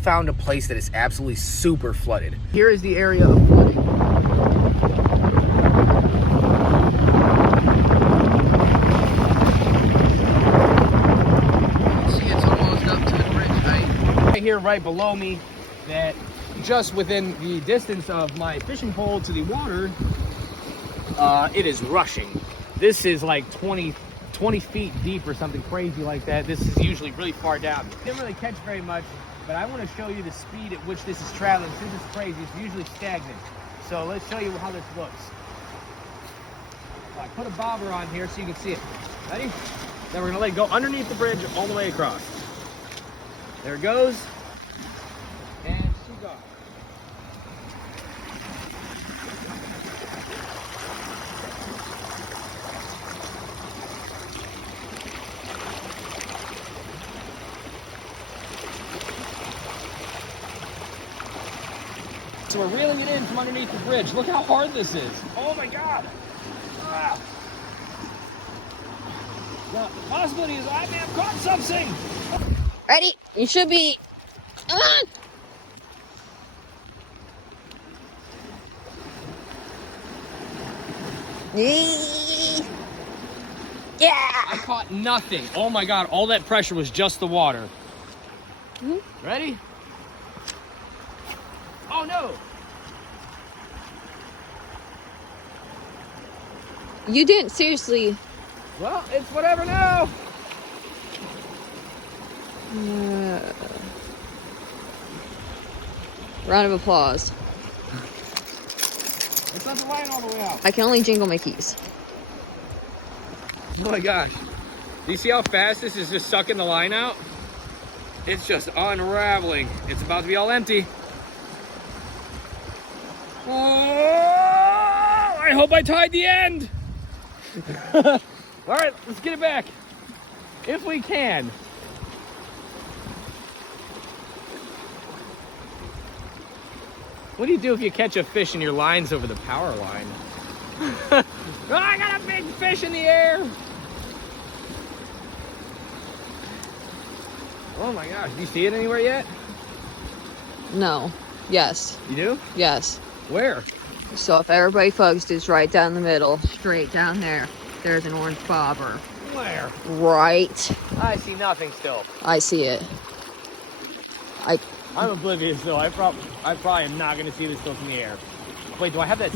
found a place that is absolutely super flooded. Here is the area of flooding. See, it's almost up to the bridge height. Right here, right below me, that just within the distance of my fishing pole to the water, it is rushing. This is like 20 feet deep or something crazy like that. This is usually really far down. Didn't really catch very much, but I want to show you the speed at which this is traveling. Since it's crazy, it's usually stagnant. So let's show you how this looks. I put a bobber on here so you can see it. Ready? Then we're gonna let it go underneath the bridge all the way across. There it goes. And she's gone. So we're reeling it in from underneath the bridge. Look how hard this is. Oh my God. Ah. The possibility is I may have caught something. Ready? You should be. Yeah. I caught nothing. Oh my God. All that pressure was just the water. Ready? Oh no. You didn't seriously. Well, it's whatever now. Round of applause. It's not the line all the way out. I can only jingle my keys. Oh my gosh. Do you see how fast this is just sucking the line out? It's just unraveling. It's about to be all empty. Oh, I hope I tied the end. All right, let's get it back. If we can. What do you do if you catch a fish and your line's over the power line? Oh, I got a big fish in the air. Oh my gosh, do you see it anywhere yet? No. Yes. You do? Yes. Where? So if everybody focused, it's right down the middle, straight down there. There's an orange bobber. Where? Right. I see nothing still. I see it. I'm oblivious though. I probably am not gonna see this still in the air. Wait, do I have that?